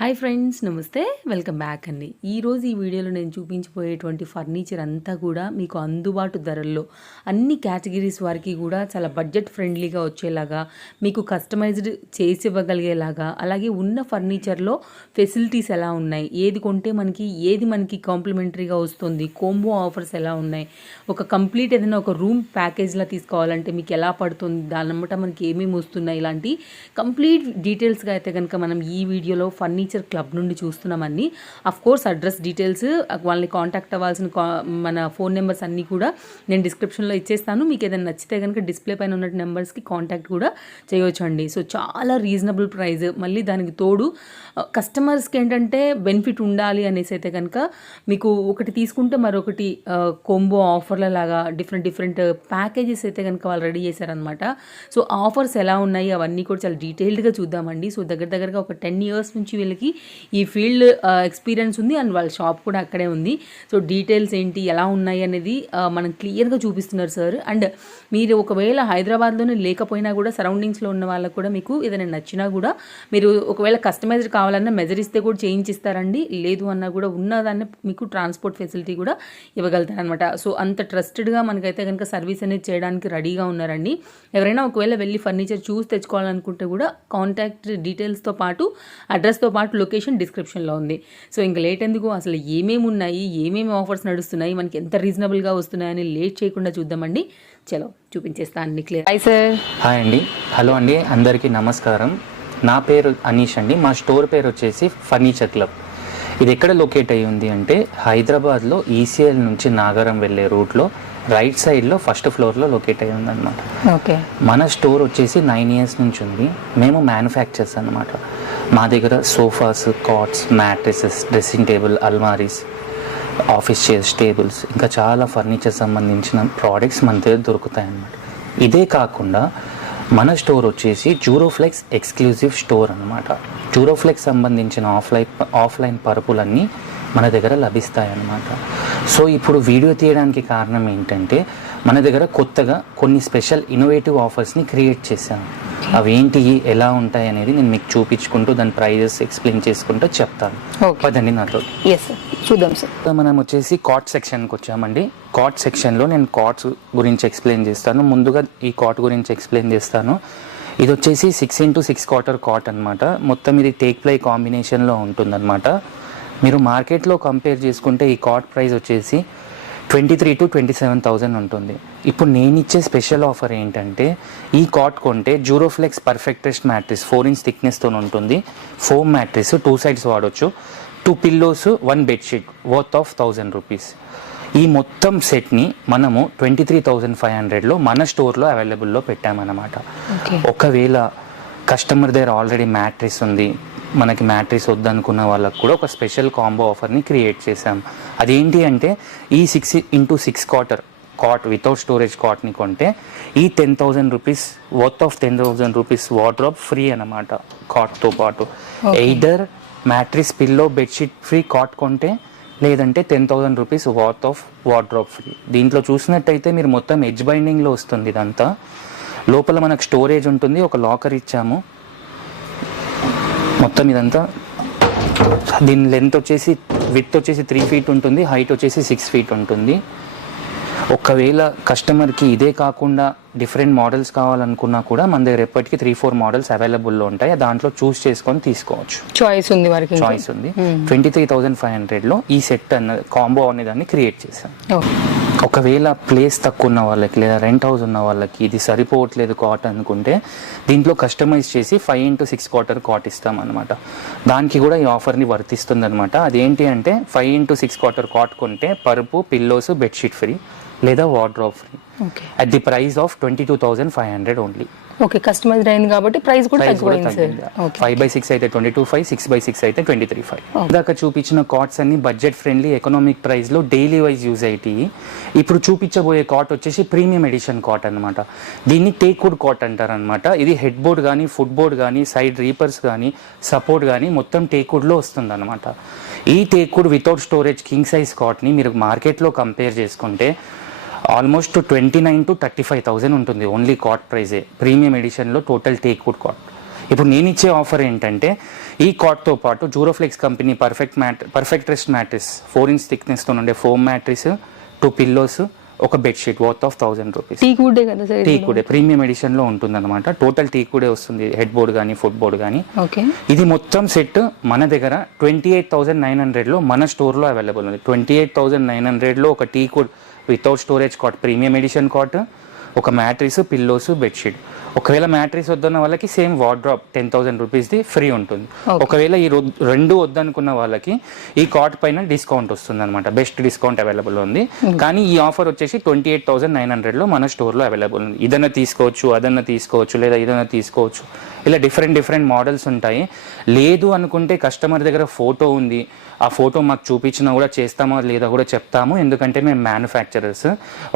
Hi friends, నమస్తే. Welcome back అండి. ఈరోజు ఈ వీడియోలో నేను చూపించబోయేటువంటి ఫర్నిచర్ అంతా కూడా మీకు అందుబాటు ధరల్లో అన్ని కేటగిరీస్ వారికి కూడా చాలా బడ్జెట్ ఫ్రెండ్లీగా వచ్చేలాగా, మీకు కస్టమైజ్డ్ చేసి ఇవ్వగలిగేలాగా, అలాగే ఉన్న ఫర్నిచర్లో ఫెసిలిటీస్ ఎలా ఉన్నాయి, ఏది కొంటే మనకి కాంప్లిమెంటరీగా వస్తుంది, కోంబో ఆఫర్స్ ఎలా ఉన్నాయి, ఒక కంప్లీట్ ఏదైనా ఒక రూమ్ ప్యాకేజ్లా తీసుకోవాలంటే మీకు ఎలా పడుతుంది, దాని అమ్మట మనకి ఏమేమి వస్తున్నాయి, ఇలాంటి కంప్లీట్ డీటెయిల్స్గా అయితే కనుక మనం ఈ వీడియోలో ఫర్నిచర్ క్లబ్ నుండి చూస్తున్నామని. అఫ్ కోర్స్ అడ్రస్ డీటెయిల్స్, వాళ్ళని కాంటాక్ట్ అవ్వాల్సిన మన ఫోన్ నెంబర్స్ అన్నీ కూడా నేను డిస్క్రిప్షన్లో ఇచ్చేస్తాను. మీకు ఏదైనా నచ్చితే కనుక డిస్ప్లే పైన ఉన్న నెంబర్స్కి కాంటాక్ట్ కూడా చేయవచ్చు అండి. సో చాలా రీజనబుల్ ప్రైస్, మళ్ళీ దానికి తోడు కస్టమర్స్కి ఏంటంటే బెనిఫిట్ ఉండాలి అనేసి అయితే కనుక మీకు ఒకటి తీసుకుంటే మరొకటి కోంబో ఆఫర్ల లాగా డిఫరెంట్ ప్యాకేజెస్ అయితే కనుక వాళ్ళు రెడీ చేశారనమాట. సో ఆఫర్స్ ఎలా ఉన్నాయి అవన్నీ కూడా చాలా డీటెయిల్డ్గా చూద్దామండి. సో దగ్గరగా ఒక 10 years నుంచి వీళ్ళకి ఈ ఫీల్డ్ ఎక్స్పీరియన్స్ ఉంది, అండ్ వాళ్ళ షాప్ కూడా అక్కడే ఉంది. సో డీటెయిల్స్ ఏంటి, ఎలా ఉన్నాయి అనేది మనం క్లియర్గా చూపిస్తున్నారు సార్. అండ్ మీరు ఒకవేళ హైదరాబాద్లోనే లేకపోయినా కూడా సరౌండింగ్స్లో ఉన్న వాళ్ళకు కూడా మీకు ఏదైనా నచ్చినా కూడా మీరు ఒకవేళ కస్టమైజ్డ్ కావాలన్నా మెజర్ ఇస్తే కూడా చేయించిస్తారండి. లేదు అన్నా కూడా ఉన్నదాన్ని మీకు ట్రాన్స్పోర్ట్ ఫెసిలిటీ కూడా ఇవ్వగలుగుతారనమాట. సో అంత ట్రస్టెడ్గా మనకైతే కనుక సర్వీస్ అనేది చేయడానికి రెడీగా ఉన్నారండి. ఎవరైనా ఒకవేళ వెళ్ళి ఫర్నిచర్ చూసి తెచ్చుకోవాలనుకుంటే కూడా కాంటాక్ట్ డీటెయిల్స్తో పాటు అడ్రస్తో పాటు లొకేషన్ డిస్క్రిప్షన్లో ఉంది. సో ఇంకా లేట్ ఎందుకు, అసలు ఏమేమి ఉన్నాయి, ఏమేమి ఆఫర్స్ నడుస్తున్నాయి, మనకి ఎంత రీజనబుల్గా వస్తున్నాయని లేట్ చేయకుండా చూద్దామండి. చలో చూపించేస్తా అన్ని క్లియర్. Hi sir. హాయ్ అండి, హలో అండి, అందరికీ నమస్కారం. నా పేరు అనీష్ అండి. మా స్టోర్ పేరు వచ్చేసి ఫర్నిచర్ క్లబ్. ఇది ఎక్కడ లొకేట్ అయ్యి ఉంది అంటే హైదరాబాద్లో ఈసీఎల్ నుంచి నాగారం వెళ్ళే రూట్లో రైట్ సైడ్లో ఫస్ట్ ఫ్లోర్లో లొకేట్ అయ్యి ఉంది అనమాట. ఓకే. మన స్టోర్ వచ్చేసి 9 years నుంచి ఉంది. మేము మ్యానుఫ్యాక్చర్స్ అనమాట. మా దగ్గర sofas, cots, mattresses, dressing table, అల్మారీస్, ఆఫీస్ చైర్స్, టేబుల్స్, ఇంకా చాలా ఫర్నిచర్ సంబంధించిన ప్రోడక్ట్స్ మన దగ్గర దొరుకుతాయి అన్నమాట. ఇదే కాకుండా మన స్టోర్ వచ్చేసి జూరోఫ్లెక్స్ ఎక్స్క్లూజివ్ స్టోర్ అనమాట. జూరోఫ్లెక్స్ సంబంధించిన ఆఫ్లైన్ పరుపులన్నీ మన దగ్గర లభిస్తాయి అన్నమాట. సో ఇప్పుడు వీడియో తీయడానికి కారణం ఏంటంటే మన దగ్గర కొత్తగా కొన్ని స్పెషల్ ఇన్నోవేటివ్ ఆఫర్స్ని క్రియేట్ చేశాను. అవి ఏంటి, ఎలా ఉంటాయి అనేది నేను మీకు చూపించుకుంటూ దాని ప్రైజెస్ ఎక్స్ప్లెయిన్ చేసుకుంటూ చెప్తాను. పదండి నాతో. చూద్దాం సార్. మనం వచ్చేసి కాట్ సెక్షన్కి వచ్చామండి. కాట్ సెక్షన్లో నేను కాట్స్ గురించి ఎక్స్ప్లెయిన్ చేస్తాను. ముందుగా ఈ కాట్ గురించి ఎక్స్ప్లెయిన్ చేస్తాను. ఇది వచ్చేసి 6x6 quarter కాట్ అనమాట. మొత్తం ఇది టేక్ ప్లై కాంబినేషన్లో ఉంటుందన్నమాట. మీరు మార్కెట్లో కంపేర్ చేసుకుంటే ఈ కాట్ ప్రైస్ వచ్చేసి 23,000 to 27,000 ఉంటుంది. ఇప్పుడు నేను ఇచ్చే స్పెషల్ ఆఫర్ ఏంటంటే ఈ కాట్ కొంటే జూరోఫ్లెక్స్ పర్ఫెక్టెస్ట్ మ్యాట్రిస్ 4 inch థిక్నెస్తో ఉంటుంది. ఫోమ్ మ్యాట్రిస్ 2 sides వాడచ్చు. 2 pillows, 1 bedsheet worth of 1,000 rupees. ఈ మొత్తం సెట్ని మనము 23,500లో మన స్టోర్లో అవైలబుల్లో పెట్టామన్నమాట. ఒకవేళ కస్టమర్ దగ్గర ఆల్రెడీ మ్యాట్రిస్ ఉంది, మనకి మ్యాట్రిస్ వద్దనుకున్న వాళ్ళకు కూడా ఒక స్పెషల్ కాంబో ఆఫర్ని క్రియేట్ చేసాం. అదేంటి అంటే ఈ 6x6 quarter cot without storage కాట్ని కొంటే ఈ 10,000 rupees worth of 10,000 rupees wardrobe free అనమాట. కాట్తో పాటు either mattress, pillow, bedsheet free cot కొంటే, లేదంటే 10,000 rupees worth of wardrobe free. దీంట్లో చూసినట్టయితే మీరు మొత్తం ఎడ్జ్ బైండింగ్లో వస్తుంది. ఇదంతా లోపల మనకు స్టోరేజ్ ఉంటుంది, ఒక లాకర్ ఇచ్చాము. మొత్తం ఇదంతా దీని లెంత్ వచ్చేసి విడ్త్ వచ్చేసి 3 feet ఉంటుంది, హైట్ వచ్చేసి 6 feet ఉంటుంది. ఒకవేళ కస్టమర్కి ఇదే కాకుండా డిఫరెంట్ మోడల్స్ కావాలనుకున్నా కూడా మన దగ్గర ఎప్పటికీ 3-4 మోడల్స్ అవైలబుల్లో ఉంటాయి. దాంట్లో చూస్ చేసుకొని తీసుకోవచ్చు. చాయిస్ ఉంది, 23,500లో ఈ సెట్ అన్న కాంబో అనే దాన్ని క్రియేట్ చేశాం. ఒకవేళ ప్లేస్ తక్కువ ఉన్న వాళ్ళకి లేదా రెంట్ హౌస్ ఉన్న వాళ్ళకి ఇది సరిపోవట్లేదు కాట్ అనుకుంటే దీంట్లో కస్టమైజ్ చేసి 5x6 quarter కాట్ ఇస్తాం అనమాట. దానికి కూడా ఈ ఆఫర్ని వర్తిస్తుంది అనమాట. అదేంటి అంటే 5x6 quarter కాట్ కొంటే పరుపు, పిల్లోస్, బెడ్షీట్ ఫ్రీ లేదా wardrobe free at the price of 22,500 only. Okay, customised అయింది కాబట్టి ప్రైస్ కూడా తగ్గిపోయింది సార్. 5x6 అయితే 22,500, 6x6 అయితే 23,500. ఇందాక చూపించిన కాట్స్ అన్ని బడ్జెట్ ఫ్రెండ్లీ ఎకనామిక్ ప్రైస్లో డైలీ వైజ్ యూజ్ అయ్యి. ఇప్పుడు చూపించబోయే కాట్ వచ్చేసి ప్రీమియం ఎడిషన్ కాట్ అనమాట. దీన్ని టేక్వుడ్ కాట్ అంటారు అనమాట. ఇది హెడ్ బోర్డ్ కానీ, ఫుట్ బోర్డ్ కానీ, సైడ్ రీపర్స్ కానీ, సపోర్ట్ కానీ మొత్తం టేక్వుడ్లో వస్తుంది అనమాట. ఈ teakwood without storage king size కాట్ని మీరు మార్కెట్లో కంపేర్ చేసుకుంటే ఆల్మోస్ట్ 29,000 to 35,000 ఉంటుంది ఓన్లీ కాట్ ప్రైజే. ప్రీమియం ఎడిషన్లో టోటల్ టేక్వుడ్ కాట్. ఇప్పుడు నేను ఇచ్చే ఆఫర్ ఏంటంటే ఈ కాట్తో పాటు Duroflex company perfect rest mattress 4 inch థిక్నెస్తో ఉండే ఫోమ్ మ్యాట్రిస్, 2 pillows, ఒక బెడ్షీట్ worth of 1000 rupees. Teak wood కదా sir? Teak wood premium edition లో ఉంటుంది అనమాట. టోటల్ టీక్ వుడే వస్తుంది, హెడ్ బోర్డ్ కానీ ఫుట్ బోర్డ్ కానీ. ఓకే. ఇది మొత్తం సెట్ మన దగ్గర 28,900 లో మన స్టోర్ లో అవైలబుల్ ఉంది. 28,900 లో ఒక teak wood without storage cot premium edition cot, ఒక మ్యాట్రిస్, పిల్లోస్, బెడ్షీట్. ఒకవేళ మ్యాట్రిస్ వద్దన్న వాళ్ళకి సేమ్ వార్డ్రాప్ 10,000 రూపీస్ది ఫ్రీ ఉంటుంది. ఒకవేళ ఈ రెండు వద్దనుకున్న వాళ్ళకి ఈ కాట్ పైన డిస్కౌంట్ వస్తుంది అనమాట. బెస్ట్ డిస్కౌంట్ అవైలబుల్ ఉంది. కానీ ఈ ఆఫర్ వచ్చేసి 28,900 లో మన స్టోర్లో అవైలబుల్ ఉంది. ఇదన్నా తీసుకోవచ్చు, అదన్నా తీసుకోవచ్చు, లేదా ఇదన్నా తీసుకోవచ్చు. ఇలా డిఫరెంట్ మోడల్స్ ఉంటాయి. లేదు అనుకుంటే కస్టమర్ దగ్గర ఫోటో ఉంది, ఆ ఫోటో మాకు చూపించినా కూడా చేస్తామో లేదా కూడా చెప్తాము. ఎందుకంటే మేము మ్యానుఫ్యాక్చరర్స్.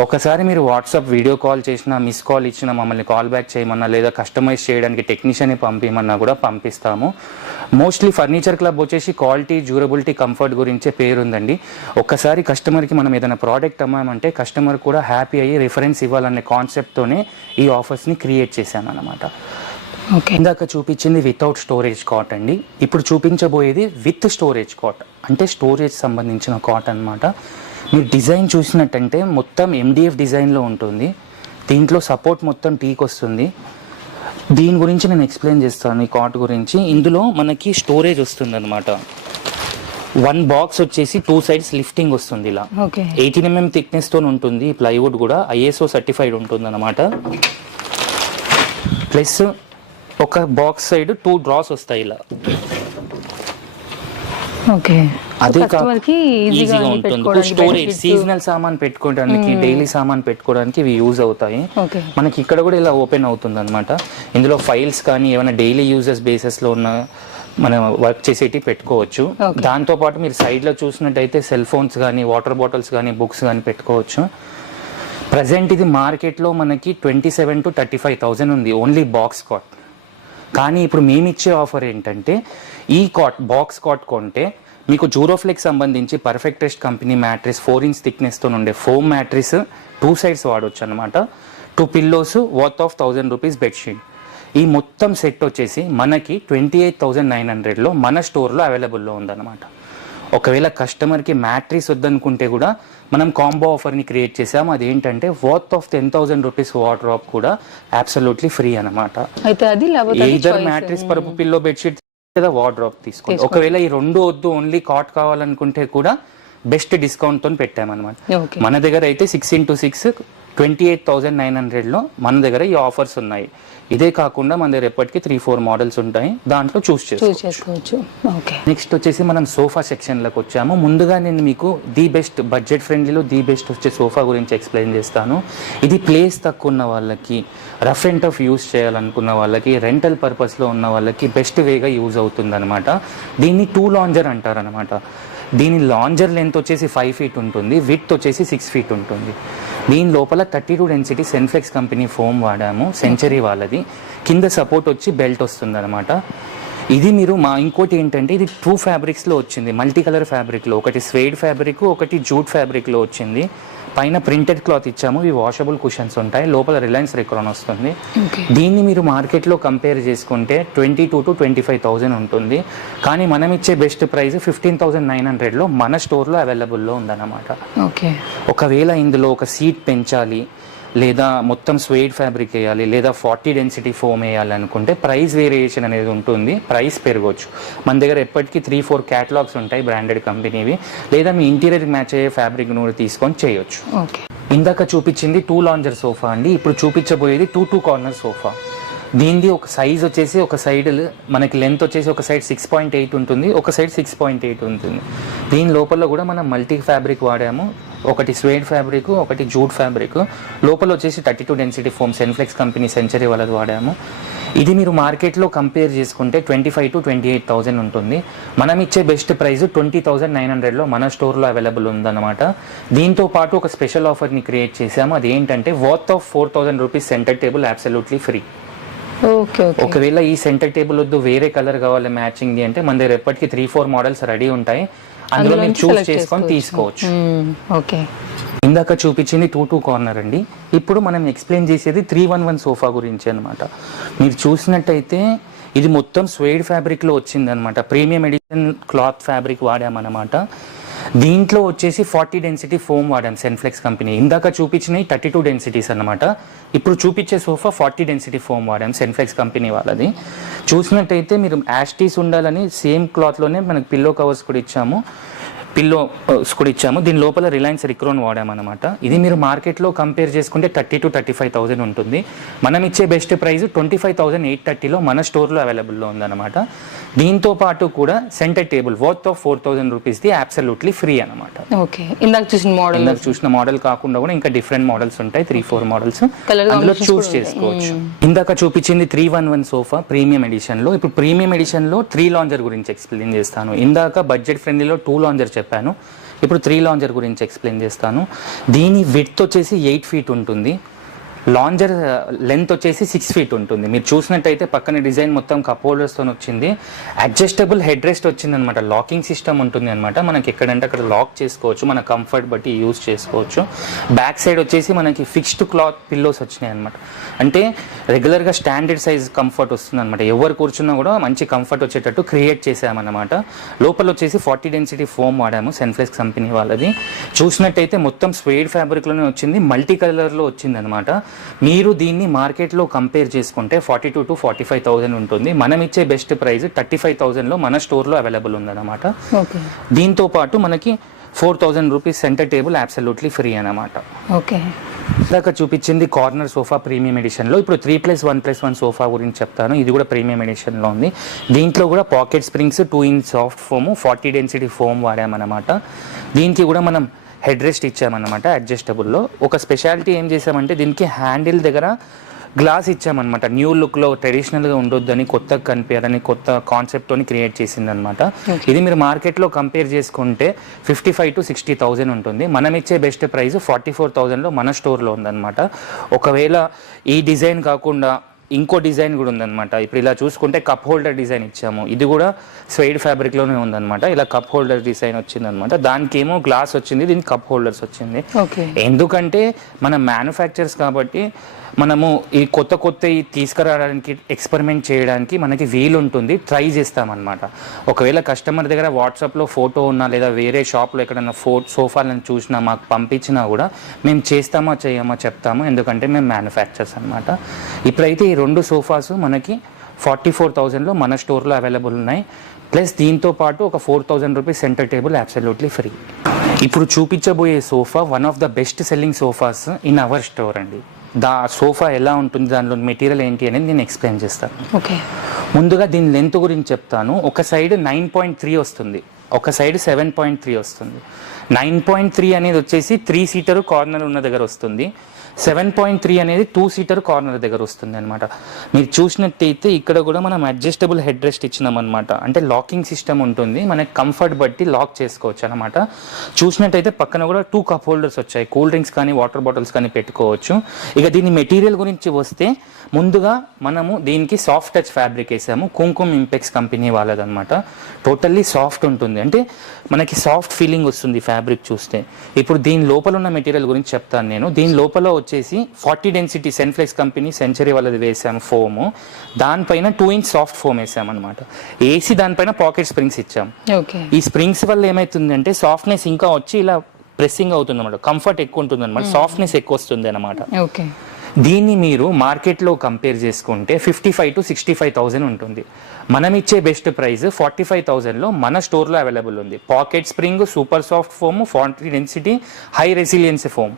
ఒకసారి మీరు వాట్సాప్ వీడియో కాల్ చేసినా, మిస్ కాల్ ఇచ్చినా, మమ్మల్ని కాల్ బ్యాక్ చేయమన్నా, లేదా కస్టమైజ్ చేయడానికి టెక్నీషియన్ని పంపించమన్నా కూడా పంపిస్తాము. మోస్ట్లీ ఫర్నిచర్ క్లబ్ వచ్చేసి క్వాలిటీ, డ్యూరబిలిటీ, కంఫర్ట్ గురించే పేరుందండి. ఒక్కసారి కస్టమర్కి మనం ఏదైనా ప్రోడక్ట్ అమ్మామంటే కస్టమర్ కూడా హ్యాపీ అయ్యి రిఫరెన్స్ ఇవ్వాలనే కాన్సెప్ట్తోనే ఈ ఆఫర్స్ని క్రియేట్ చేశామన్నమాట. ఇందాక చూపించింది వితౌట్ స్టోరేజ్ కాట్ అండి. ఇప్పుడు చూపించబోయేది విత్ స్టోరేజ్ కాట్, అంటే స్టోరేజ్ సంబంధించిన కాట్ అన్నమాట. మీరు డిజైన్ చూసినట్టంటే మొత్తం MDF డిజైన్లో ఉంటుంది. దీంట్లో సపోర్ట్ మొత్తం టీక్ వస్తుంది. దీని గురించి నేను ఎక్స్ప్లెయిన్ చేస్తాను, ఈ కాట్ గురించి. ఇందులో మనకి స్టోరేజ్ వస్తుంది అనమాట. 1 బాక్స్ వచ్చేసి 2 sides లిఫ్టింగ్ వస్తుంది. ఇలా 18 mm థిక్నెస్తో ఉంటుంది. ప్లైవుడ్ కూడా ISO సర్టిఫైడ్ ఉంటుంది అనమాట. ప్లస్ ఒక బాక్స్ సైడ్ 2 డ్రాస్ వస్తాయి ఇలా. అదే ఈజీగా ఉంటుంది. స్టోరేజ్, సీజనల్ సామాన్ పెట్టుకోవడానికి, డైలీ సామాన్ పెట్టుకోవడానికి ఇవి యూజ్ అవుతాయి. మనకి ఇక్కడ కూడా ఇలా ఓపెన్ అవుతుంది అనమాట. ఇందులో ఫైల్స్ కానీ ఏమైనా డైలీ యూజెస్ బేసిస్ లో ఉన్న మనం వర్క్ చేసేటి పెట్టుకోవచ్చు. దాంతో పాటు మీరు సైడ్ లో చూసినట్టయితే సెల్ ఫోన్స్ కానీ, వాటర్ బాటిల్స్ కానీ, బుక్స్ కానీ పెట్టుకోవచ్చు. ప్రజెంట్ ఇది మార్కెట్లో మనకి 27,000 to 35,000 ఉంది ఓన్లీ బాక్స్ కాట్. కానీ ఇప్పుడు మేము ఇచ్చే ఆఫర్ ఏంటంటే ఈ కాట్ బాక్స్ కాట్ కొంటే మీకు జూరోఫ్లెక్స్ సంబంధించి perfect rest company mattress 4 inch థిక్నెస్తో ఉండే ఫోమ్ మ్యాట్రిస్ 2 sides వాడవచ్చు అనమాట. 2 pillows worth of 1000 rupees bedsheet. ఈ మొత్తం సెట్ వచ్చేసి మనకి 28,900 లో మన స్టోర్లో అవైలబుల్లో ఉందన్నమాట. ఒకవేళ కస్టమర్కి మ్యాట్రిస్ వద్దనుకుంటే కూడా మనం కాంబో ఆఫర్ని క్రియేట్ చేసాము. అదేంటంటే వర్త్ ఆఫ్ 10,000 రూపీస్ వార్డ్రాప్ కూడా అబ్సల్యూట్లీ ఫ్రీ అనమాట. ఎయిదర్ మ్యాట్రిస్, పరుపు, పిల్లో, బెడ్షీట్ లేదా వార్డ్రాప్ తీసుకోండి. ఒకవేళ ఈ రెండు వద్దు, ఓన్లీ కాట్ కావాలనుకుంటే కూడా బెస్ట్ డిస్కౌంట్తో పెట్టామన్నమాట. మన దగ్గర అయితే 6x6 28,900 లో మన దగ్గర ఈ ఆఫర్స్ ఉన్నాయి. ఇదే కాకుండా మన దగ్గర ఎప్పటికీ 3-4 మోడల్స్ ఉంటాయి, దాంట్లో చూస్ చేసుకోవచ్చు. నెక్స్ట్ వచ్చేసి మనం సోఫా సెక్షన్లోకి వచ్చాము. ముందుగా నేను మీకు ది బెస్ట్ బడ్జెట్ ఫ్రెండ్లీలో ది బెస్ట్ వచ్చే సోఫా గురించి ఎక్స్ప్లెయిన్ చేస్తాను. ఇది ప్లేస్ తక్కువ ఉన్న వాళ్ళకి, రఫ్ అండ్ టఫ్ యూజ్ చేయాలనుకున్న వాళ్ళకి, రెంటల్ పర్పస్లో ఉన్న వాళ్ళకి బెస్ట్ వేగా యూజ్ అవుతుంది అనమాట. దీన్ని 2 లాంజర్ అంటారనమాట. దీని లాంజర్ లెంత్ వచ్చేసి 5 feet ఉంటుంది, విడ్త్ వచ్చేసి 6 feet ఉంటుంది. దీని లోపల 32 డెన్సిటీ సెన్ఫ్లెక్స్ కంపెనీ ఫోమ్ వాడాము, సెంచరీ వాళ్ళది. కింద సపోర్ట్ వచ్చి బెల్ట్ వస్తుంది అనమాట. ఇది మీరు ఇంకోటి ఏంటంటే ఇది 2 fabricsలో వచ్చింది, మల్టీ కలర్ ఫ్యాబ్రిక్లో. ఒకటి స్వేడ్ ఫ్యాబ్రిక్, ఒకటి జూట్ ఫ్యాబ్రిక్లో వచ్చింది. పైన ప్రింటెడ్ క్లాత్ ఇచ్చాము. ఇవి వాషబుల్ కుషన్స్ ఉంటాయి. లోపల రిలయన్స్ రిక్రాన్ వస్తుంది. దీన్ని మీరు మార్కెట్లో కంపేర్ చేసుకుంటే 22,000 to 25,000 ఉంటుంది. కానీ మనం ఇచ్చే బెస్ట్ ప్రైస్ 15,900 లో మన స్టోర్లో అవైలబుల్లో ఉందన్నమాట. ఒకవేళ ఇందులో ఒక సీట్ పెంచాలి, లేదా మొత్తం స్వేడ్ ఫ్యాబ్రిక్ వేయాలి, లేదా 40 డెన్సిటీ ఫోమ్ వేయాలి అనుకుంటే ప్రైస్ వేరియేషన్ అనేది ఉంటుంది, ప్రైస్ పెరగవచ్చు. మన దగ్గర ఎప్పటికీ 3-4 క్యాటలాగ్స్ ఉంటాయి బ్రాండెడ్ కంపెనీవి, లేదా మీ ఇంటీరియర్ మ్యాచ్ అయ్యే ఫ్యాబ్రిక్ కూడా తీసుకొని చేయొచ్చు. ఇందాక చూపించింది 2 లాంజర్ సోఫా అండి. ఇప్పుడు చూపించబోయేది 2 కార్నర్ సోఫా. దీనిది ఒక సైజ్ వచ్చేసి ఒక సైడ్ మనకి లెంత్ వచ్చేసి ఒక సైడ్ 6.8 ఉంటుంది, ఒక సైడ్ 6.8 ఉంటుంది. దీని లోపల కూడా మనం మల్టీ ఫ్యాబ్రిక్ వాడాము. ఒకటి స్వేడ్ ఫ్యాబ్రిక్, ఒకటి జూట్ ఫ్యాబ్రిక్. లోపల వచ్చేసి 32 డెన్సిటీ ఫోమ్ సెన్ఫ్లెక్స్ కంపెనీ సెంచరీ వాళ్ళది వాడాము. ఇది మీరు మార్కెట్లో కంపేర్ చేసుకుంటే 25,000 to 28,000 ఉంటుంది. మనం ఇచ్చే బెస్ట్ ప్రైస్ 20,900 లో మన స్టోర్లో అవైలబుల్ ఉందన్నమాట. దీంతో పాటు ఒక స్పెషల్ ఆఫర్ని క్రియేట్ చేసాము. అదేంటంటే worth of 4,000 rupees center table absolutely free. ఒకవేళ ఈ సెంటర్ టేబుల్ వద్దు, వేరే కలర్ కావాలి మ్యాచింగ్ అంటే మన దగ్గర ఎప్పటికీ 3-4 మోడల్స్ రెడీ ఉంటాయి. అందులో మీరు చూస్ చేసుకొని తీసుకోవచ్చు. ఇందాక చూపించింది 2 కార్నర్ అండి. ఇప్పుడు మనం ఎక్స్ప్లెయిన్ చేసేది 311 సోఫా గురించి అనమాట. మీరు చూసినట్టయితే ఇది మొత్తం స్వేడ్ ఫ్యాబ్రిక్లో వచ్చిందనమాట, ప్రీమియం ఎడిషన్ క్లాత్ ఫ్యాబ్రిక్ వాడామన్నమాట. దీంట్లో వచ్చేసి 40 డెన్సిటీ ఫోమ్ వాడాం సెన్ఫ్లెక్స్ కంపెనీ. ఇందాక చూపించినవి 32 డెన్సిటీస్ అనమాట. ఇప్పుడు చూపించే సోఫా 40 డెన్సిటీ ఫోమ్ వాడాం సెన్ఫ్లెక్స్ కంపెనీ వాళ్ళది. చూసినట్టయితే మీరు యాస్టీస్ ఉండాలని సేమ్ క్లాత్లోనే మనకి పిల్లో కవర్స్ కూడా ఇచ్చాము, దీని లోపల రిలయన్స్ రిక్రోన్ వాడామన్నమాట. ఇది మీరు మార్కెట్లో కంపేర్ చేసుకుంటే 30,000 to 35,000 ఉంటుంది. మనం ఇచ్చే బెస్ట్ ప్రైస్ 25,830లో మన స్టోర్లో అవైలబుల్లో ఉందన్నమాట. దీంతో పాటు కూడా సెంటర్ టేబుల్ వర్త్ ఆఫ్ 4,000 రూపీస్ది అబ్సల్యూట్లీ ఫ్రీ అనమాట. ఓకే, ఇందాక చూసిన మోడల్ కాకుండా కూడా ఇంకా డిఫరెంట్ మోడల్స్ ఉంటాయి, 3-4 మోడల్స్ అందులో చూస్ చేసుకోవచ్చు. ఇందాక చూపించింది 311 సోఫా ప్రీమియం ఎడిషన్ లో. ఇప్పుడు ప్రీమియం ఎడిషన్ లో 3 లాంజర్ గురించి ఎక్స్ప్లెయిన్ చేస్తాను. ఇందాక బడ్జెట్ ఫ్రెండ్లీలో 2 లాంజర్ చెప్పాను, ఇప్పుడు 3 లాంజర్ గురించి ఎక్స్ప్లెయిన్ చేస్తాను. దీని విడ్త్ వచ్చేసి 8 feet ఉంటుంది, లాంజర్ లెంత్ వచ్చేసి 6 feet ఉంటుంది. మీరు చూసినట్టయితే పక్కన డిజైన్ మొత్తం కప్ హోల్డర్స్తో వచ్చింది, అడ్జస్టబుల్ హెడ్ రెస్ట్ వచ్చింది అనమాట, లాకింగ్ సిస్టమ్ ఉంటుంది అనమాట. మనకి ఎక్కడంటే అక్కడ లాక్ చేసుకోవచ్చు, మన కంఫర్ట్ బట్టి యూజ్ చేసుకోవచ్చు. బ్యాక్ సైడ్ వచ్చేసి మనకి ఫిక్స్డ్ క్లాత్ పిల్లోస్ వచ్చినాయి అనమాట, అంటే రెగ్యులర్గా స్టాండర్డ్ సైజ్ కంఫర్ట్ వస్తుంది అనమాట. ఎవరు కూర్చున్నా కూడా మంచి కంఫర్ట్ వచ్చేటట్టు క్రియేట్ చేసామన్నమాట. లోపల వచ్చేసి 40 డెన్సిటీ ఫోమ్ వాడాము సెన్ఫ్లెక్స్ కంపెనీ వాళ్ళది. చూసినట్టయితే మొత్తం స్వేడ్ ఫ్యాబ్రిక్లోనే వచ్చింది, మల్టీ కలర్లో వచ్చింది అనమాట. మీరు దీన్ని మార్కెట్లో కంపేర్ చేసుకుంటే 42,000 to 45,000 ఉంటుంది. మనం ఇచ్చే బెస్ట్ ప్రైస్ 35,000లో మన స్టోర్లో అవైలబుల్ ఉందన్నమాట. దీంతో పాటు మనకి 4,000 rupees center table absolutely free అనమాట. ఓకే, ఇందాక చూపించింది కార్నర్ సోఫా ప్రీమియం ఎడిషన్లో. ఇప్పుడు 3+1+1 సోఫా గురించి చెప్తాను. ఇది కూడా ప్రీమియం ఎడిషన్లో ఉంది. దీంట్లో కూడా pocket springs, 2 inch soft foam, 40 density foam వాడామన్నమాట. దీనికి కూడా మనం హెడ్ రెస్ట్ ఇచ్చామన్నమాట అడ్జస్టబుల్లో. ఒక స్పెషాలిటీ ఏం చేసామంటే దీనికి హ్యాండిల్ దగ్గర గ్లాస్ ఇచ్చామన్నమాట. న్యూ లుక్లో ట్రెడిషనల్గా ఉండొద్దని, కొత్తగా కనిపించాలని కొత్త కాన్సెప్ట్తో క్రియేట్ చేసిందనమాట. ఇది మీరు మార్కెట్లో కంపేర్ చేసుకుంటే 55,000 to 60,000 ఉంటుంది. మనం ఇచ్చే బెస్ట్ ప్రైస్ 44,000లో మన స్టోర్లో ఉందన్నమాట. ఒకవేళ ఈ డిజైన్ కాకుండా ఇంకో డిజైన్ కూడా ఉందన్నమాట. ఇప్పుడు ఇలా చూసుకుంటే కప్ హోల్డర్ డిజైన్ ఇచ్చాము, ఇది కూడా స్వైడ్ ఫ్యాబ్రిక్లోనే ఉందన్నమాట. ఇలా కప్ హోల్డర్ డిజైన్ వచ్చిందనమాట. దానికి ఏమో గ్లాస్ వచ్చింది, దీనికి కప్ హోల్డర్స్ వచ్చింది. ఎందుకంటే మనం మ్యానుఫ్యాక్చర్స్ కాబట్టి మనము ఈ కొత్త తీసుకురావడానికి, ఎక్స్పెరిమెంట్ చేయడానికి మనకి వీలు ఉంటుంది, ట్రై చేస్తామన్నమాట. ఒకవేళ కస్టమర్ దగ్గర వాట్సాప్లో ఫోటో ఉన్నా లేదా వేరే షాప్లో ఎక్కడన్నా సోఫాలను చూసినా మాకు పంపించినా కూడా మేము చేస్తామా చేయమో చెప్తాము, ఎందుకంటే మేము మ్యానుఫ్యాక్చర్స్ అనమాట. ఇప్పుడైతే ఈ 2 సోఫాస్ మనకి 44,000లో మన స్టోర్లో అవైలబుల్ ఉన్నాయి. ప్లస్ దీంతో పాటు ఒక 4,000 rupees center table absolutely free. ఇప్పుడు చూపించబోయే sofa one of the best selling sofas in our store అండి. సోఫా ఎలా ఉంటుంది, దానిలో మెటీరియల్ ఏంటి అనేది నేను ఎక్స్ప్లెయిన్ చేస్తాను. ఓకే, ముందుగా దీని లెంత్ గురించి చెప్తాను. ఒక సైడ్ 9.3 వస్తుంది, ఒక సైడ్ 7.3 వస్తుంది. 9.3 అనేది వచ్చేసి 3 seater కార్నర్ ఉన్న దగ్గర వస్తుంది. 7.3 అనేది 2 seater కార్నర్ దగ్గర వస్తుంది అనమాట. మీరు చూసినట్టయితే ఇక్కడ కూడా మనం అడ్జస్టబుల్ హెడ్ రెస్ట్ ఇచ్చినాం అనమాట, అంటే లాకింగ్ సిస్టమ్ ఉంటుంది, మనకి కంఫర్ట్ బట్టి లాక్ చేసుకోవచ్చు అనమాట. చూసినట్టయితే పక్కన కూడా 2 cup holders వచ్చాయి, కూల్ డ్రింక్స్ కానీ వాటర్ బాటిల్స్ కానీ పెట్టుకోవచ్చు. ఇక దీని మెటీరియల్ గురించి వస్తే ముందుగా మనము దీనికి సాఫ్ట్ టచ్ ఫ్యాబ్రిక్ వేసాము, కుంకుమ్ ఇంపెక్స్ కంపెనీ వాళ్ళదనమాట. టోటల్లీ సాఫ్ట్ ఉంటుంది, అంటే మనకి సాఫ్ట్ ఫీలింగ్ వస్తుంది ఫ్యాబ్రిక్ చూస్తే. ఇప్పుడు దీని లోపల ఉన్న మెటీరియల్ గురించి చెప్తాను నేను. దీని లోపల వచ్చేసి 40 డెన్సిటీ సెన్ఫ్లెక్స్ కంపెనీ సెంచరీ వాళ్ళది వేసాము ఫోము, దానిపైన 2 inch సాఫ్ట్ ఫోమ్ వేసామన్నమాట. వేసి దానిపైన పాకెట్ స్ప్రింగ్స్ ఇచ్చాం. ఈ స్ప్రింగ్స్ వల్ల ఏమవుతుందంటే సాఫ్ట్నెస్ ఇంకా వచ్చి ఇలా ప్రెస్సింగ్ అవుతుంది అనమాట, కంఫర్ట్ ఎక్కువ ఉంటుంది అనమాట, సాఫ్ట్నెస్ ఎక్కువ వస్తుంది అనమాట. దీన్ని మీరు మార్కెట్లో కంపేర్ చేసుకుంటే 55,000 to 65,000 ఉంటుంది. మనం ఇచ్చే బెస్ట్ ప్రైస్ 45,000లో మన స్టోర్లో అవైలబుల్ ఉంది. Pocket spring, super soft foam, 40 density, high resilience foam,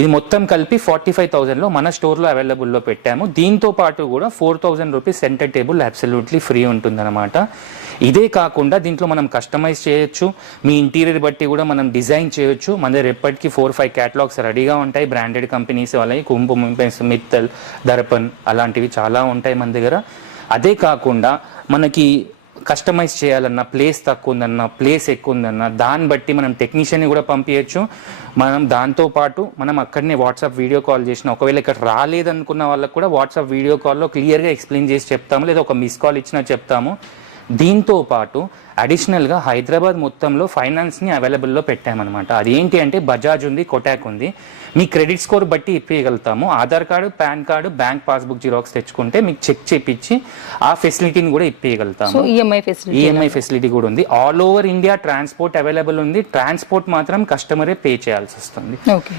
ఇది మొత్తం కలిపి 45,000లో మన స్టోర్లో అవైలబుల్లో పెట్టాము. దీంతో పాటు కూడా 4,000 rupees center table absolutely free ఉంటుందన్నమాట. ఇదే కాకుండా దీంట్లో మనం కస్టమైజ్ చేయొచ్చు, మీ ఇంటీరియర్ బట్టి కూడా మనం డిజైన్ చేయొచ్చు. మన దగ్గర ఎప్పటికీ 4-5 క్యాటలాగ్స్ రెడీగా ఉంటాయి, బ్రాండెడ్ కంపెనీస్ వాళ్ళవి, కుంకుమ్ ఇంపెక్స్, మిత్తల్, దర్పణ్ అలాంటివి చాలా ఉంటాయి మన దగ్గర. అదే కాకుండా మనకి కస్టమైజ్ చేయాలన్నా, ప్లేస్ తక్కువ ఉందన్నా, ప్లేస్ ఎక్కువ ఉందన్నా, దాన్ని బట్టి మనం టెక్నీషియన్ని కూడా పంపించచ్చు. మనం దాంతోపాటు మనం అక్కడనే వాట్సాప్ వీడియో కాల్ చేసిన, ఒకవేళ ఇక్కడ రాలేదనుకున్న వాళ్ళకి కూడా వాట్సాప్ వీడియో కాల్లో క్లియర్గా ఎక్స్ప్లెయిన్ చేసి చెప్తాము, లేదా ఒక మిస్ కాల్ ఇచ్చినా చెప్తాము. దీంతో పాటు అడిషనల్గా హైదరాబాద్ మొత్తంలో ఫైనాన్స్ని అవైలబుల్లో పెట్టామన్నమాట. అది ఏంటి అంటే బజాజ్ ఉంది, కొటాక్ ఉంది. మీ క్రెడిట్ స్కోర్ బట్టి ఇప్పించగలుగుతాము. Aadhaar card, PAN card, bank passbook xerox తెచ్చుకుంటే మీకు చెక్ చేపించి ఆ ఫెసిలిటీని కూడా ఇప్పించగలుగుతాము. ఈఎంఐ ఫెసిలిటీ కూడా ఉంది. All over India transport available ఉంది. ట్రాన్స్పోర్ట్ మాత్రం కస్టమరే పే చేయాల్సి వస్తుంది.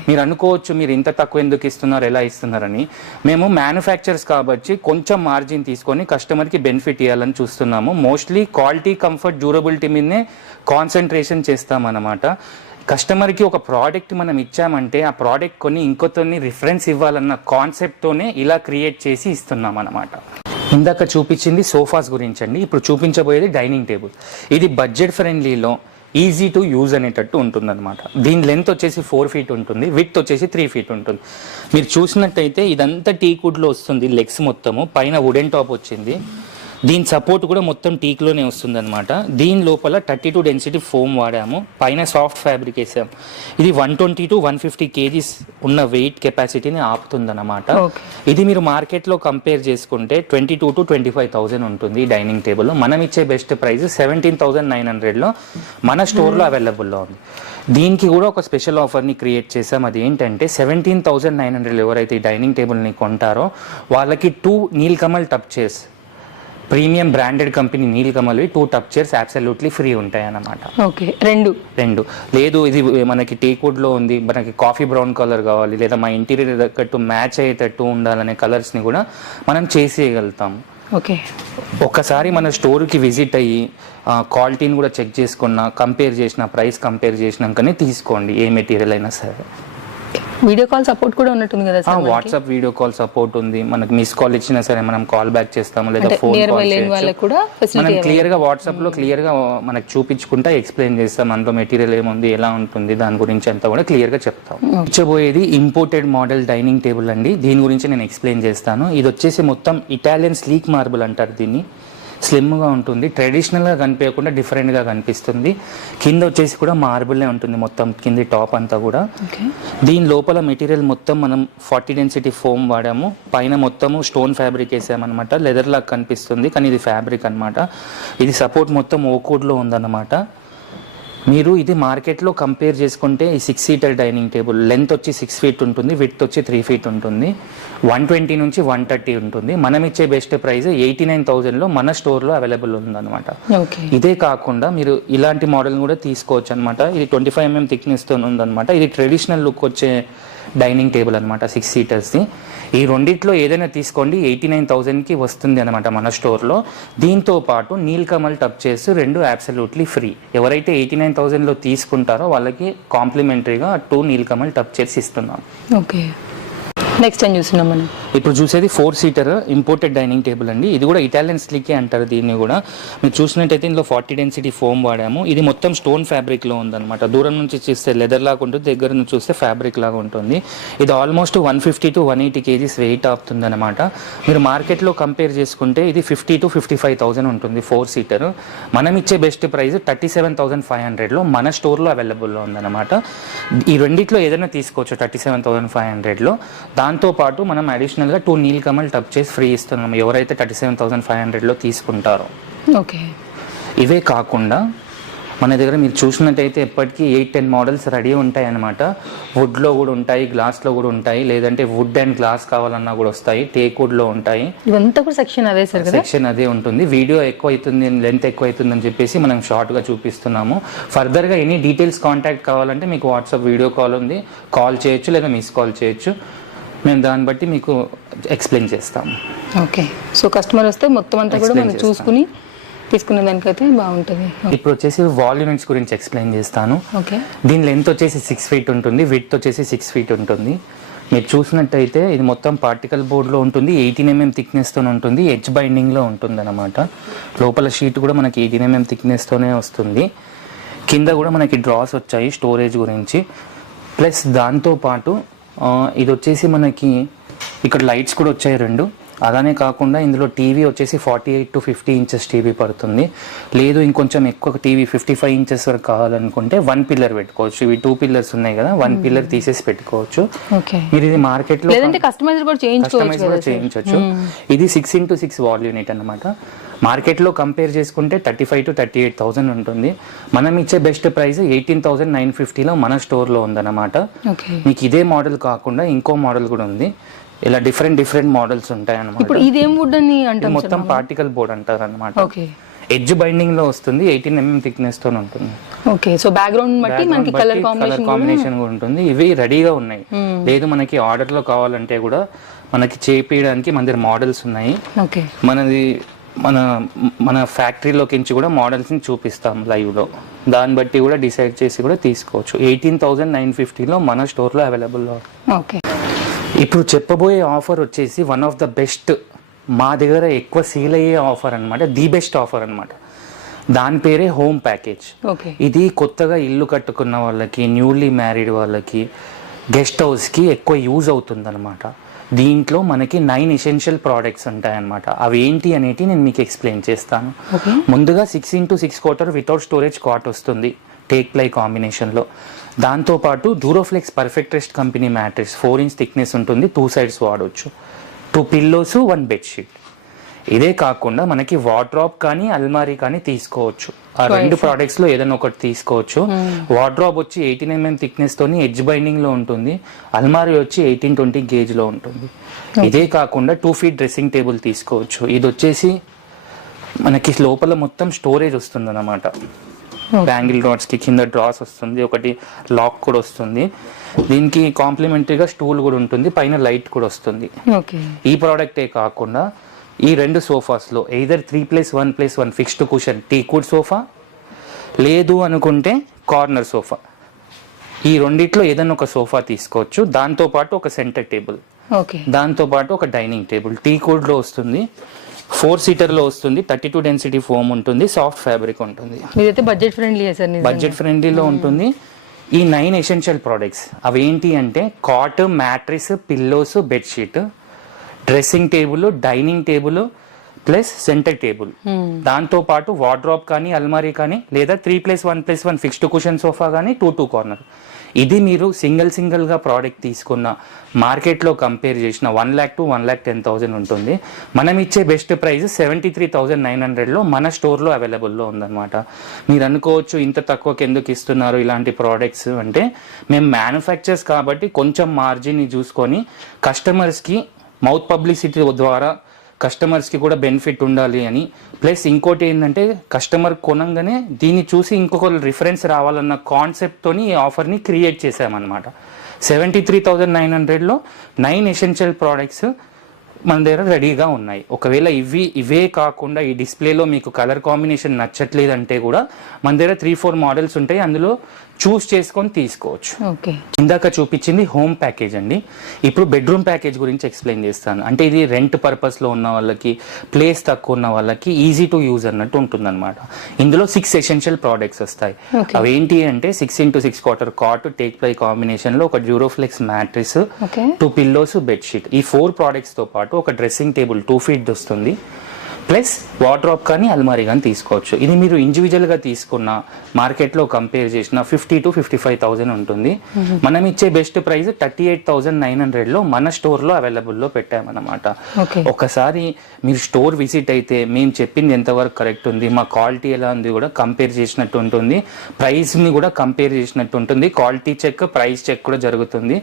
మీరు అనుకోవచ్చు మీరు ఇంత తక్కువ ఎందుకు ఇస్తున్నారు, ఎలా ఇస్తున్నారని. మేము మ్యానుఫ్యాక్చర్స్ కాబట్టి కొంచెం మార్జిన్ తీసుకొని కస్టమర్కి బెనిఫిట్ ఇవ్వాలని చూస్తున్నాము. మోస్ట్లీ క్వాలిటీ, కంఫర్ట్, డ్యూరబిలిటీ మీదనే కాన్సన్ట్రేషన్ చేస్తామన్నమాట. కస్టమర్కి ఒక ప్రోడక్ట్ మనం ఇచ్చామంటే ఆ ప్రోడక్ట్ కొని ఇంకొన్ని రిఫరెన్స్ ఇవ్వాలన్న కాన్సెప్ట్తోనే ఇలా క్రియేట్ చేసి ఇస్తున్నాం అన్నమాట. ఇందాక చూపించింది సోఫాస్ గురించి అండి. ఇప్పుడు చూపించబోయేది డైనింగ్ టేబుల్. ఇది బడ్జెట్ ఫ్రెండ్లీలో ఈజీ టు యూజ్ అనేటట్టు ఉంటుందన్నమాట. దీని లెంత్ వచ్చేసి 4 feet ఉంటుంది, విడ్త్ వచ్చేసి 3 feet ఉంటుంది. మీరు చూసినట్టయితే ఇదంతా టీకుడ్లో వస్తుంది. లెగ్స్ మొత్తము పైన వుడెన్ టాప్ వచ్చింది. దీని సపోర్ట్ కూడా మొత్తం టీక్లోనే వస్తుంది అనమాట. దీని లోపల 32 డెన్సిటీ ఫోమ్ వాడాము, పైన సాఫ్ట్ ఫ్యాబ్రిక్ వేసాము. ఇది 120 to 150 kgs ఉన్న వెయిట్ కెపాసిటీని ఆపుతుందన్నమాట. ఇది మీరు మార్కెట్లో కంపేర్ చేసుకుంటే 22 to 25,000 ఉంటుంది ఈ డైనింగ్ టేబుల్. మనం ఇచ్చే బెస్ట్ ప్రైస్ 17,900లో మన స్టోర్లో అవైలబుల్లో ఉంది. దీనికి కూడా ఒక స్పెషల్ ఆఫర్ని క్రియేట్ చేసాం. అది ఏంటంటే 17,900 ఎవరైతే ఈ డైనింగ్ టేబుల్ని కొంటారో వాళ్ళకి 2 నీల్కమల్ టప్ చైర్స్, ప్రీమియం బ్రాండెడ్ కంపెనీ నీల్కమల్వి 2 టప్ చైర్స్ అబ్సల్యూట్లీ ఫ్రీ ఉంటాయి అన్నమాట. ఓకే, రెండు లేదు ఇది మనకి టేక్వుడ్లో ఉంది, మనకి కాఫీ బ్రౌన్ కలర్ కావాలి, లేదా మా ఇంటీరియర్ తగ్గట్టు మ్యాచ్ అయ్యేటట్టు ఉండాలనే కలర్స్ని కూడా మనం చేసేయగలుగుతాం. ఓకే, ఒక్కసారి మన స్టోర్కి విజిట్ అయ్యి క్వాలిటీని కూడా చెక్ చేసుకున్న, కంపేర్ చేసిన, ప్రైస్ కంపేర్ చేసినాకనే తీసుకోండి ఏ మెటీరియల్ అయినా సరే. వీడియో కాల్ సపోర్ట్ కూడా ఉన్నట్టుంది కదా sir? WhatsApp video call support ఉంది. మనకి మిస్ కాల్ ఇచ్చినా సరే మనం కాల్ బ్యాక్ చేస్తాము, లేదా ఫోన్ కాల్ చేయొచ్చు. మనం క్లియర్ గా వాట్సాప్ లో క్లియర్ గా మనకి చూపించుకుంటా ఎక్స్ప్లెయిన్ చేస్తాం. అందులో మెటీరియల్ ఏముంది, ఎలా ఉంటుంది, దాని గురించి అంతా కూడా క్లియర్ గా చెప్తాం. ఇచ్చబోయేది ఇంపోర్టెడ్ మోడల్ డైనింగ్ టేబుల్ అండి. దీని గురించి నేను ఎక్స్ప్లెయిన్ చేస్తాను. ఇది వచ్చేసి మొత్తం ఇటాలియన్ స్లీక్ మార్బుల్ అంటారు దీన్ని. స్లిమ్గా ఉంటుంది, ట్రెడిషనల్గా కనిపించకుండా డిఫరెంట్గా కనిపిస్తుంది. కింద వచ్చేసి కూడా మార్బుల్లే ఉంటుంది మొత్తం, కింది టాప్ అంతా కూడా. దీని లోపల మెటీరియల్ మొత్తం మనం 40 డెన్సిటీ ఫోమ్ వాడాము, పైన మొత్తము స్టోన్ ఫ్యాబ్రిక్ వేసామన్నమాట. లెదర్ లాగా కనిపిస్తుంది కానీ ఇది ఫ్యాబ్రిక్ అనమాట. ఇది సపోర్ట్ మొత్తం ఓకోడ్లో ఉందన్నమాట. మీరు ఇది మార్కెట్లో కంపేర్ చేసుకుంటే ఈ 6 seater డైనింగ్ టేబుల్ లెంత్ వచ్చి 6 feet ఉంటుంది, విడ్త్ వచ్చి 3 feet ఉంటుంది, 120 నుంచి 130 ఉంటుంది. మనం ఇచ్చే బెస్ట్ ప్రైస్ 89,000లో మన స్టోర్లో అవైలబుల్ ఉందన్నమాట. ఇదే కాకుండా మీరు ఇలాంటి మోడల్ కూడా తీసుకోవచ్చు అనమాట. ఇది 25 mm థిక్నెస్తో ఉందన్నమాట. ఇది ట్రెడిషనల్ లుక్ వచ్చే డైనింగ్ టేబుల్ అనమాట, 6 seaters. ఈ రెండిట్లో ఏదైనా తీసుకోండి 89,000కి వస్తుంది అనమాట మన స్టోర్లో. దీంతో పాటు నీల్కమల్ టప్ చైర్స్ 2 అబ్సల్యూట్లీ ఫ్రీ. ఎవరైతే 89,000లో తీసుకుంటారో వాళ్ళకి కాంప్లిమెంటరీగా 2 నీల్కమల్ టప్ చైర్స్ ఇస్తున్నాం. ఓకే, నెక్స్ట్ టైం చూస్తున్నాం మనం. ఇప్పుడు చూసేది 4 seater ఇంపోర్టెడ్ డైనింగ్ టేబుల్ అండి. ఇది కూడా ఇటాలియన్ స్లీకే అంటారు దీన్ని కూడా. మీరు చూసినట్టయితే ఇందులో 40 డెన్సిటీ ఫోమ్ వాడాము. ఇది మొత్తం స్టోన్ ఫ్యాబ్రిక్లో ఉందన్నమాట. దూరం నుంచి చూస్తే లెదర్ లాగా ఉంటుంది, దగ్గర నుంచి చూస్తే ఫ్యాబ్రిక్ లాగా ఉంటుంది. ఇది ఆల్మోస్ట్ 150 to 180 kgs వెయిట్ ఆపుతుంది అనమాట. మీరు మార్కెట్లో కంపేర్ చేసుకుంటే ఇది 50 to 55,000 ఉంటుంది 4 seater. మనం ఇచ్చే బెస్ట్ ప్రైస్ 37,500లో మన స్టోర్లో అవైలబుల్లో ఉందన్నమాట. ఈ రెండిట్లో ఏదైనా తీసుకోవచ్చు 37,500లో. దాంతోపాటు మనం అడిషనల్గా 2 నీల్కమల్ టప్ చైర్స్ ఫ్రీ ఇస్తున్నాం ఎవరైతే 37,500లో తీసుకుంటారో. ఓకే, ఇవే కాకుండా మన దగ్గర మీరు చూసినట్టయితే ఎప్పటికీ 8-10 మోడల్స్ రెడీ ఉంటాయి అన్నమాట. వుడ్లో కూడా ఉంటాయి, గ్లాస్లో కూడా ఉంటాయి, లేదంటే వుడ్ అండ్ గ్లాస్ కావాలన్నా కూడా వస్తాయి, టేక్వుడ్లో ఉంటాయి. ఇవంతా కూడా సెక్షన్ అదే సార్? సెక్షన్ అదే ఉంటుంది. వీడియో ఎక్కువ అవుతుంది, లెంత్ ఎక్కువ అవుతుంది అని చెప్పేసి మనం షార్ట్గా చూపిస్తున్నాము. ఫర్దర్గా ఎనీ డీటెయిల్స్ కాంటాక్ట్ కావాలంటే మీకు వాట్సాప్ వీడియో కాల్ ఉంది, కాల్ చేయొచ్చు లేదా మిస్ కాల్ చేయొచ్చు. మేము దాన్ని బట్టి మీకు ఎక్స్ప్లెయిన్ చేస్తాము. ఓకే, సో కస్టమర్ వస్తే మొత్తం అంతా కూడా మనం చూసుకుని తీసుకునే దానికైతే బాగుంటుంది. ఇప్పుడు వచ్చేసి వాల్ యూనిట్స్ గురించి ఎక్స్ప్లెయిన్ చేస్తాను. ఓకే, దీని లెంత్ వచ్చేసి 6 feet ఉంటుంది, విడ్త్ వచ్చేసి 6 feet ఉంటుంది. మీరు చూసినట్టయితే ఇది మొత్తం పార్టికల్ బోర్డ్లో ఉంటుంది, 18 mm థిక్నెస్తో ఉంటుంది, ఎడ్జ్ బైండింగ్లో ఉంటుంది అనమాట. లోపల షీట్ కూడా మనకి 18 mm థిక్నెస్తోనే వస్తుంది. కింద కూడా మనకి డ్రాస్ వచ్చాయి స్టోరేజ్ గురించి. ప్లస్ దాంతోపాటు ఇది వచ్చేసి మనకి ఇక్కడ లైట్స్ కూడా వచ్చాయి 2. అలానే కాకుండా ఇందులో టీవీ వచ్చేసి 48 to 50 inches టీవీ పడుతుంది. లేదు ఇంకొంచెం ఎక్కువ టీవీ 55 inches వరకు కావాలనుకుంటే 1 pillar పెట్టుకోవచ్చు. ఇవి 2 pillars ఉన్నాయి కదా, 1 pillar తీసేసి పెట్టుకోవచ్చు. మీరు ఇది మార్కెట్లో కస్టమైజ్ కూడా చేయించవచ్చు. ఇది 6x6 వాల్ యూనిట్ అనమాట. మార్కెట్లో కంపేర్ చేసుకుంటే 35,000 to 38,000 ఉంటుంది. మనం ఇచ్చే బెస్ట్ ప్రైస్ 18,950లో మన స్టోర్లో ఉందన్నమాట. మీకు ఇదే మోడల్ కాకుండా ఇంకో మోడల్ కూడా ఉంది. ఇలా డిఫరెంట్ మోడల్స్ ఉంటాయి అన్నమాట. ఇప్పుడు ఇదేం వుడ్ అని అంటారు? మొత్తం పార్టికల్ బోర్డ్ అంటారు అన్నమాట. ఎడ్జ్ బైండింగ్ లో వస్తుంది, 18 mm థిక్నెస్ తో ఉంటుంది. ఓకే, సో బ్యాక్గ్రౌండ్ బట్టి మనకి కలర్ కాంబినేషన్ కూడా ఉంటుంది. ఇవి రెడీగా ఉన్నాయి. లేదు మనకి ఆర్డర్ లో కావాలంటే కూడా మనకి చేపించడానికి మన దగ్గర మోడల్స్ ఉన్నాయి. మన ఫ్యాక్టరీలోకి నుంచి కూడా మోడల్స్ ని చూపిస్తాం లైవ్ లో. దాన్ని బట్టి కూడా డిసైడ్ చేసి కూడా తీసుకోవచ్చు. 18,950లో మన స్టోర్ లో అవైలబుల్ లో. ఇప్పుడు చెప్పబోయే ఆఫర్ వచ్చేసి వన్ ఆఫ్ ద బెస్ట్, మా దగ్గర ఎక్కువ సేల్ అయ్యే ఆఫర్ అనమాట. ది బెస్ట్ ఆఫర్ అనమాట. దాని పేరే హోమ్ ప్యాకేజ్. ఇది కొత్తగా ఇల్లు కట్టుకున్న వాళ్ళకి, న్యూలీ మ్యారీడ్ వాళ్ళకి, గెస్ట్ హౌస్కి ఎక్కువ యూజ్ అవుతుంది అనమాట. దీంట్లో మనకి 9 ఎసెన్షియల్ ప్రోడక్ట్స్ ఉంటాయన్నమాట. అవి ఏంటి అనేటి నేను మీకు ఎక్స్ప్లెయిన్ చేస్తాను. ముందుగా 6x6 quarter without storage cot వస్తుంది టేక్ ప్లై కాంబినేషన్లో. దాంతోపాటు Duroflex perfect rest company mattress 4 inch thickness ఉంటుంది. 2 sides వాడవచ్చు. 2 pillows, 1 బెడ్షీట్. ఇదే కాకుండా మనకి వార్డ్రోబ్ కానీ అల్మారీ కానీ తీసుకోవచ్చు. ఆ 2 ప్రోడక్ట్స్లో ఏదైనా ఒకటి తీసుకోవచ్చు. వార్డ్రోబ్ వచ్చి 18 mm థిక్నెస్ తోని ఎడ్జ్ బైండింగ్ లో ఉంటుంది. అల్మారీ వచ్చి 18-20 gauge లో ఉంటుంది. ఇదే కాకుండా 2 feet డ్రెస్సింగ్ టేబుల్ తీసుకోవచ్చు. ఇది వచ్చేసి మనకి లోపల మొత్తం స్టోరేజ్ వస్తుంది అన్నమాట. బ్యాంగిల్ రాడ్స్ కి కింద డ్రాస్ వస్తుంది, ఒకటి లాక్ కూడా వస్తుంది. దీనికి కాంప్లిమెంటరీగా స్టూల్ కూడా ఉంటుంది, పైన లైట్ కూడా వస్తుంది. ఈ ప్రోడక్టే కాకుండా ఈ 2 సోఫాస్లో either 3+1+1 fixed cushion teakwood sofa, లేదు అనుకుంటే కార్నర్ సోఫా, ఈ రెండిట్లో ఏదైనా ఒక సోఫా తీసుకోవచ్చు. దాంతోపాటు ఒక సెంటర్ టేబుల్, దాంతోపాటు ఒక డైనింగ్ టేబుల్. టీకుడ్లో వస్తుంది, 4 సీటర్లో వస్తుంది, 32 డెన్సిటీ ఫోమ్ ఉంటుంది, సాఫ్ట్ ఫ్యాబ్రిక్ ఉంటుంది. బడ్జెట్ ఫ్రెండ్లీలో ఉంటుంది. ఈ 9 ఎసెన్షియల్ ప్రోడక్ట్స్ అవి ఏంటి అంటే cot, mattress, pillows, bedsheet, dressing table, dining table plus centre table. దాంతో పాటు వార్డ్రోబ్ కానీ అల్మారీ కానీ, లేదా 3+1+1 ఫిక్స్డ్ కుషన్ సోఫా కానీ, 2 కార్నర్. ఇది మీరు సింగిల్ గా ప్రోడక్ట్ తీసుకున్న మార్కెట్లో కంపేర్ చేసిన 1 lakh to 1,10,000 ఉంటుంది. మనం ఇచ్చే బెస్ట్ ప్రైస్ 73,900లో మన స్టోర్లో అవైలబుల్లో ఉందన్నమాట. మీరు అనుకోవచ్చు ఇంత తక్కువకి ఎందుకు ఇస్తున్నారు ఇలాంటి ప్రోడక్ట్స్ అంటే, మేము మ్యానుఫ్యాక్చర్స్ కాబట్టి కొంచెం మార్జిన్ని చూసుకొని కస్టమర్స్కి మౌత్ పబ్లిసిటీ ద్వారా కస్టమర్స్కి కూడా బెనిఫిట్ ఉండాలి అని, ప్లస్ ఇంకోటి ఏంటంటే కస్టమర్ కొనంగానే దీన్ని చూసి ఇంకొకరు రిఫరెన్స్ రావాలన్న కాన్సెప్ట్తోని ఈ ఆఫర్ని క్రియేట్ చేసామన్నమాట. 73,900లో 9 ఎసెన్షియల్ ప్రోడక్ట్స్ మన దగ్గర రెడీగా ఉన్నాయి. ఒకవేళ ఇవే కాకుండా ఈ డిస్ప్లేలో మీకు కలర్ కాంబినేషన్ నచ్చట్లేదంటే కూడా మన దగ్గర 3-4 మోడల్స్ ఉంటాయి, అందులో చూస్ చేసుకొని తీసుకోవచ్చు. ఇందాక చూపించింది హోమ్ ప్యాకేజ్ అండి. ఇప్పుడు బెడ్రూమ్ ప్యాకేజ్ గురించి ఎక్స్ప్లెయిన్ చేస్తాను. అంటే ఇది రెంట్ పర్పస్లో ఉన్న వాళ్ళకి, ప్లేస్ తక్కువ ఉన్న వాళ్ళకి ఈజీ టు యూజ్ అన్నట్టు ఉంటుంది అనమాట. ఇందులో 6 ఎసెన్షియల్ ప్రోడక్ట్స్ వస్తాయి. అవి ఏంటి అంటే 6x6 quarter cot take ply కాంబినేషన్లో ఒక డ్యూరోఫ్లెక్స్ మ్యాట్రిస్, 2 పిల్లోస్, బెడ్షీట్. ఈ 4 ప్రోడక్ట్స్తో పాటు ఒక డ్రెస్సింగ్ టేబుల్ 2 feet వస్తుంది, ప్లస్ వార్డ్రోబ్ కానీ అల్మారీ కానీ తీసుకోవచ్చు. ఇది మీరు ఇండివిజువల్గా తీసుకున్న మార్కెట్లో కంపేర్ చేసిన 50,000 to 55,000 ఉంటుంది. మనం ఇచ్చే బెస్ట్ ప్రైస్ 38,900లో మన స్టోర్లో అవైలబుల్లో పెట్టామన్నమాట. ఒకసారి మీరు స్టోర్ విజిట్ అయితే మేము చెప్పింది ఎంతవరకు కరెక్ట్ ఉంది, మా క్వాలిటీ ఎలా ఉంది కూడా కంపేర్ చేసినట్టు ఉంటుంది, ప్రైస్ని కూడా కంపేర్ చేసినట్టు ఉంటుంది. క్వాలిటీ చెక్, ప్రైస్ చెక్ కూడా జరుగుతుంది.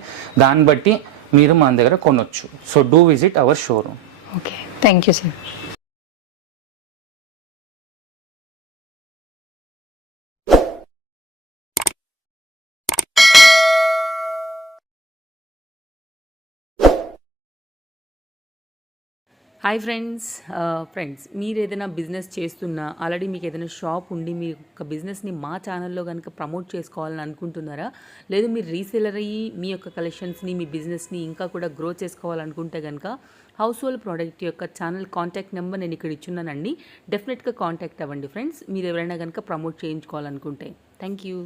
దాన్ని బట్టి మీరు మన దగ్గర కొనొచ్చు. So do visit our showroom. Okay, thank you sir. Hi friends, మీరు ఏదైనా బిజినెస్ చేస్తున్నా, ఆల్రెడీ మీకు ఏదైనా షాప్ ఉండి మీ యొక్క బిజినెస్ని మా ఛానల్లో కనుక ప్రమోట్ చేసుకోవాలని అనుకుంటున్నారా, లేదు మీరు రీసెలర్ అయ్యి మీ యొక్క కలెక్షన్స్ని, మీ బిజినెస్ని ఇంకా కూడా గ్రో చేసుకోవాలనుకుంటే కనుక హౌస్ హోల్డ్ ప్రోడక్ట్ యొక్క ఛానల్ కాంటాక్ట్ నెంబర్ నేను ఇక్కడ ఇచ్చున్నానండి. డెఫినెట్గా కాంటాక్ట్ అవ్వండి ఫ్రెండ్స్, మీరు ఎవరైనా కనుక ప్రమోట్ చేయించుకోవాలనుకుంటే. Thank you.